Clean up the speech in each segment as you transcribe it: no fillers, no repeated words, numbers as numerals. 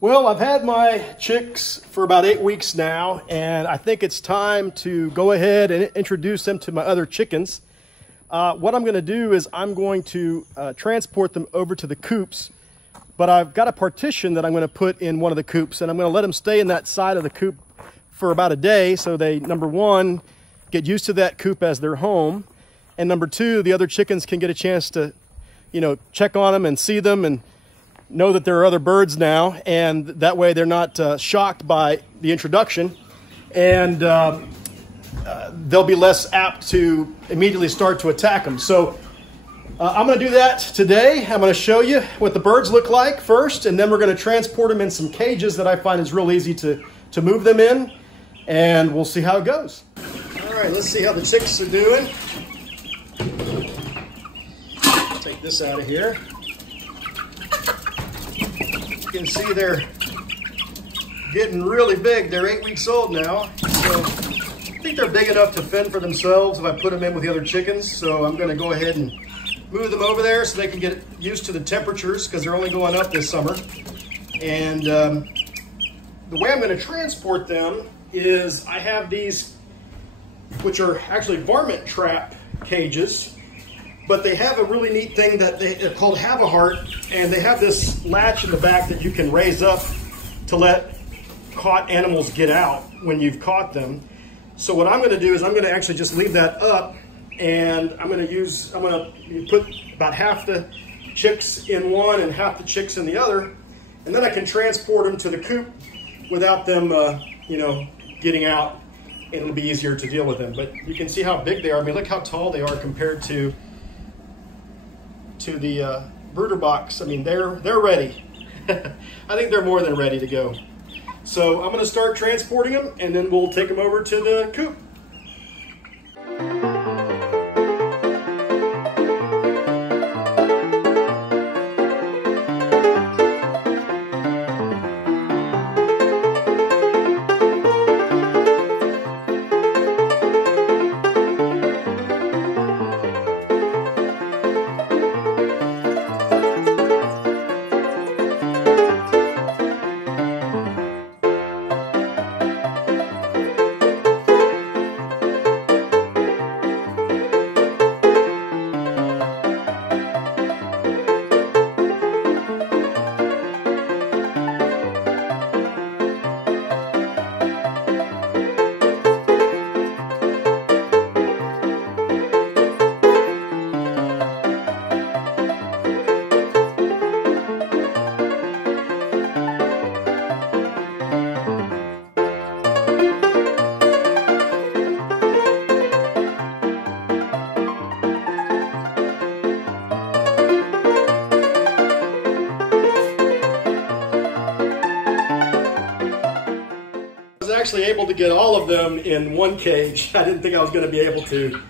Well, I've had my chicks for about 8 weeks now, and I think it's time to go ahead and introduce them to my other chickens. What I'm going to do is I'm going to transport them over to the coops, but I've got a partition that I'm going to put in one of the coops, and I'm going to let them stay in that side of the coop for about a day so they, number one, get used to that coop as their home, and number two, the other chickens can get a chance to, check on them and see them and know that there are other birds now, and that way they're not shocked by the introduction, and they'll be less apt to immediately start to attack them. So I'm going to do that today. I'm going to show you what the birds look like first, and then we're going to transport them in some cages that I find is real easy to move them in, and we'll see how it goes. All right, let's see how the chicks are doing. Take this out of here. You can see they're getting really big. They're 8 weeks old now, so I think they're big enough to fend for themselves if I put them in with the other chickens. So I'm going to go ahead and move them over there so they can get used to the temperatures, because they're only going up this summer. And the way I'm going to transport them is I have these, which are actually varmint trap cages, but they have a really neat thing that they're called have-a-heart, and they have this latch in the back that you can raise up to let caught animals get out when you've caught them. So what I'm going to do is I'm going to actually just leave that up, and I'm going to put about half the chicks in one and half the chicks in the other, and then I can transport them to the coop without them, getting out, and it'll be easier to deal with them. But you can see how big they are. I mean, look how tall they are compared to the brooder box. I mean, they're ready. I think they're more than ready to go. So I'm going to start transporting them, and then we'll take them over to the coop. Actually able to get all of them in one cage. I didn't think I was going to be able to,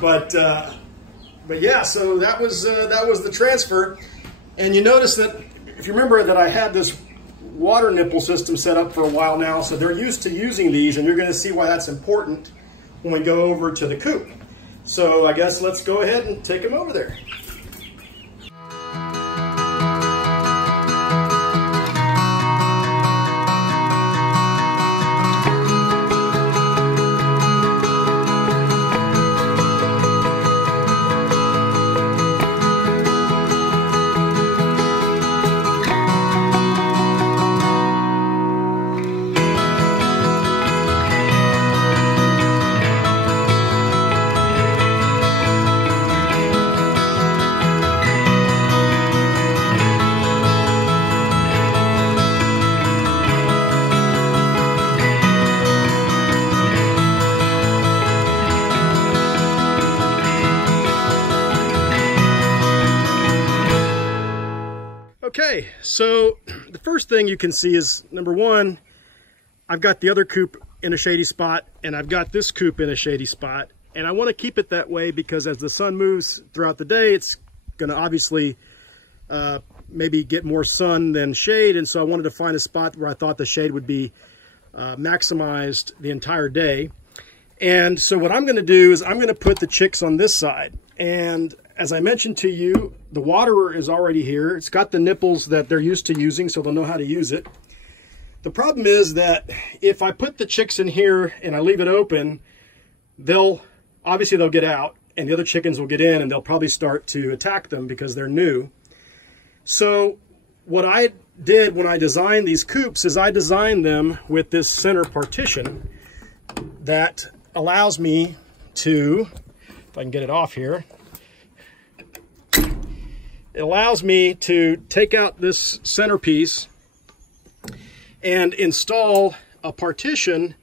but yeah. So that was the transfer. And you notice that, if you remember, that I had this water nipple system set up for a while now, so they're used to using these, and you're going to see why that's important when we go over to the coop. So I guess let's go ahead and take them over there. Okay, so the first thing you can see is, number one, I've got the other coop in a shady spot, and I've got this coop in a shady spot, and I want to keep it that way because as the sun moves throughout the day, it's going to obviously maybe get more sun than shade, and so I wanted to find a spot where I thought the shade would be maximized the entire day. And so what I'm going to do is I'm going to put the chicks on this side. And as I mentioned to you, the waterer is already here. It's got the nipples that they're used to using, so they'll know how to use it. The problem is that if I put the chicks in here and I leave it open, obviously they'll get out and the other chickens will get in and they'll probably start to attack them because they're new. So what I did when I designed these coops is I designed them with this center partition that allows me to, if I can get it off here, it allows me to take out this centerpiece and install a partition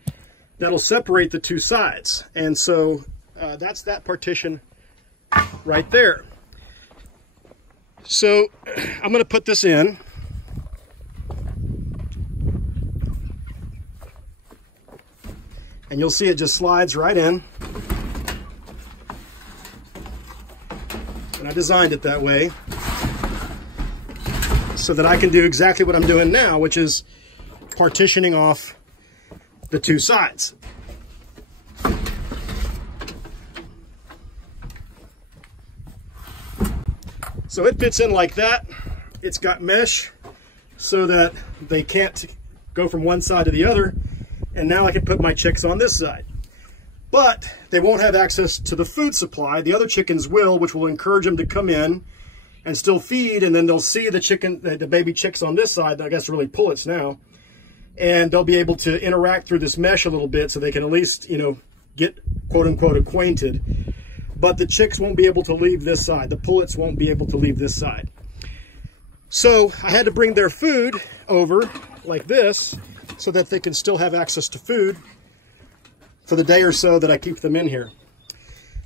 that'll separate the two sides. And so that's that partition right there. So I'm going to put this in. And you'll see it just slides right in. And I designed it that way so that I can do exactly what I'm doing now, which is partitioning off the two sides. So it fits in like that. It's got mesh so that they can't go from one side to the other. And now I can put my chicks on this side. But they won't have access to the food supply. The other chickens will, which will encourage them to come in and still feed, and then they'll see the baby chicks on this side, I guess really pullets now, and they'll be able to interact through this mesh a little bit so they can at least, get quote-unquote acquainted. But the chicks won't be able to leave this side. The pullets won't be able to leave this side. So I had to bring their food over like this so that they can still have access to food for the day or so that I keep them in here.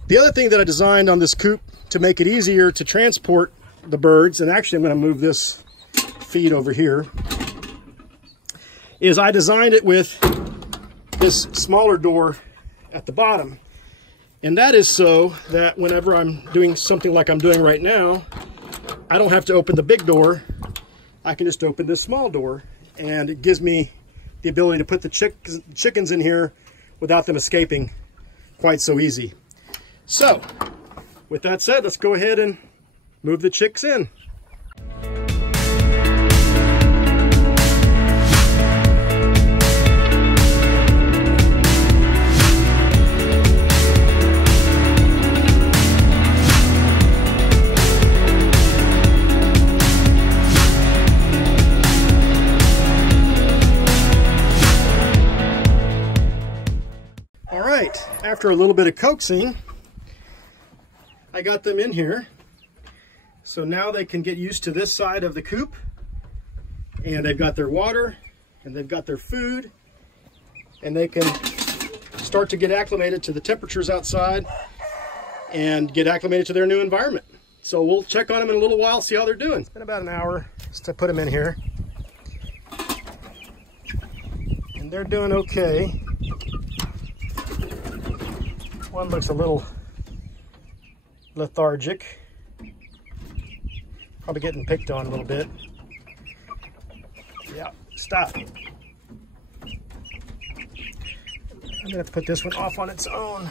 The other thing that I designed on this coop to make it easier to transport the birds, and actually I'm going to move this feed over here, is I designed it with this smaller door at the bottom. And that is so that whenever I'm doing something like I'm doing right now, I don't have to open the big door. I can just open this small door, and it gives me the ability to put the chickens in here without them escaping quite so easy. So, with that said, let's go ahead and move the chicks in. After a little bit of coaxing, I got them in here. So now they can get used to this side of the coop, and they've got their water and they've got their food, and they can start to get acclimated to the temperatures outside and get acclimated to their new environment. So we'll check on them in a little while, see how they're doing. It's been about an hour just to put them in here, and they're doing okay. One looks a little lethargic, probably getting picked on a little bit. Yeah, stop. I'm gonna have to put this one off on its own.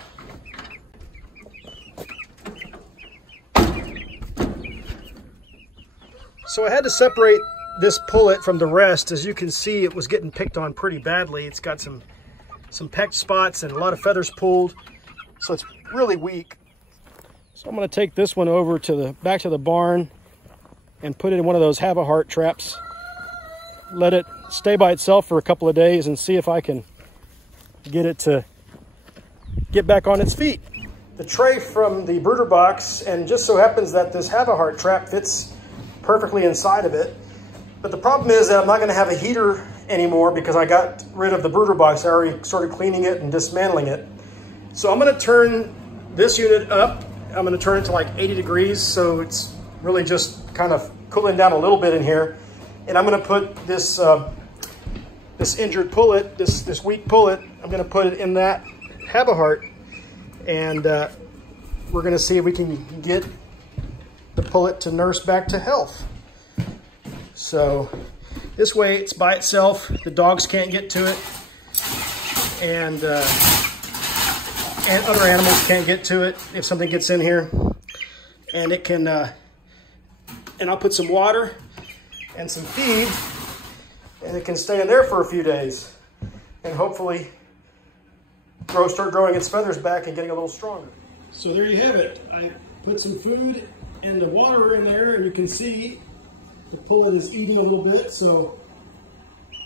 So I had to separate this pullet from the rest. As you can see, it was getting picked on pretty badly. It's got some pecked spots and a lot of feathers pulled. So it's really weak. So I'm going to take this one over to back to the barn and put it in one of those have a heart traps. Let it stay by itself for a couple of days and see if I can get it to get back on its feet. The tray from the brooder box, and just so happens that this have a heart trap fits perfectly inside of it. But the problem is that I'm not going to have a heater anymore because I got rid of the brooder box. I already started cleaning it and dismantling it. So I'm going to turn this unit up. I'm going to turn it to like 80 degrees, so it's really just kind of cooling down a little bit in here. And I'm going to put this this injured pullet, this weak pullet, I'm going to put it in that have a heart, and we're going to see if we can get the pullet to nurse back to health. So this way it's by itself. The dogs can't get to it, and other animals can't get to it if something gets in here. And it can, and I'll put some water and some feed and it can stay in there for a few days and hopefully start growing its feathers back and getting a little stronger. So there you have it. I put some food and the water in there, and you can see the pullet is eating a little bit, so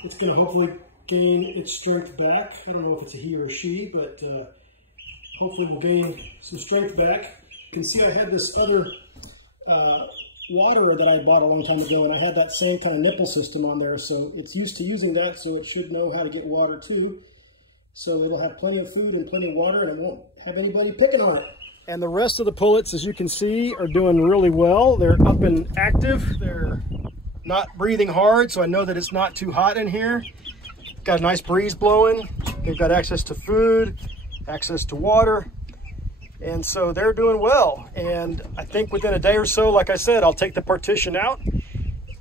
it's going to hopefully gain its strength back. I don't know if it's a he or a she, but hopefully we'll gain some strength back. You can see I had this other water that I bought a long time ago, and I had that same kind of nipple system on there, so it's used to using that, so it should know how to get water too. So it'll have plenty of food and plenty of water, and it won't have anybody picking on it. And the rest of the pullets, as you can see, are doing really well. They're up and active. They're not breathing hard, so I know that it's not too hot in here. Got a nice breeze blowing. They've got access to food, access to water, and so they're doing well. And I think within a day or so, like I said, I'll take the partition out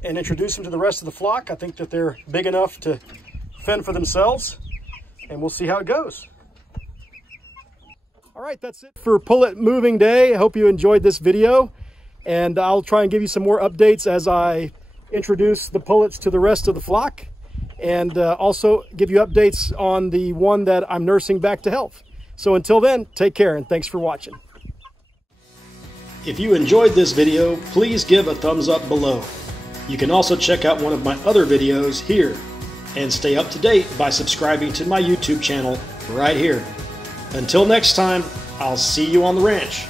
and introduce them to the rest of the flock. I think that they're big enough to fend for themselves, and we'll see how it goes. All right, that's it for pullet moving day. I hope you enjoyed this video, and I'll try and give you some more updates as I introduce the pullets to the rest of the flock, and also give you updates on the one that I'm nursing back to health. So until then, take care, and thanks for watching. If you enjoyed this video, please give a thumbs up below. You can also check out one of my other videos here, and stay up to date by subscribing to my YouTube channel right here. Until next time, I'll see you on the ranch.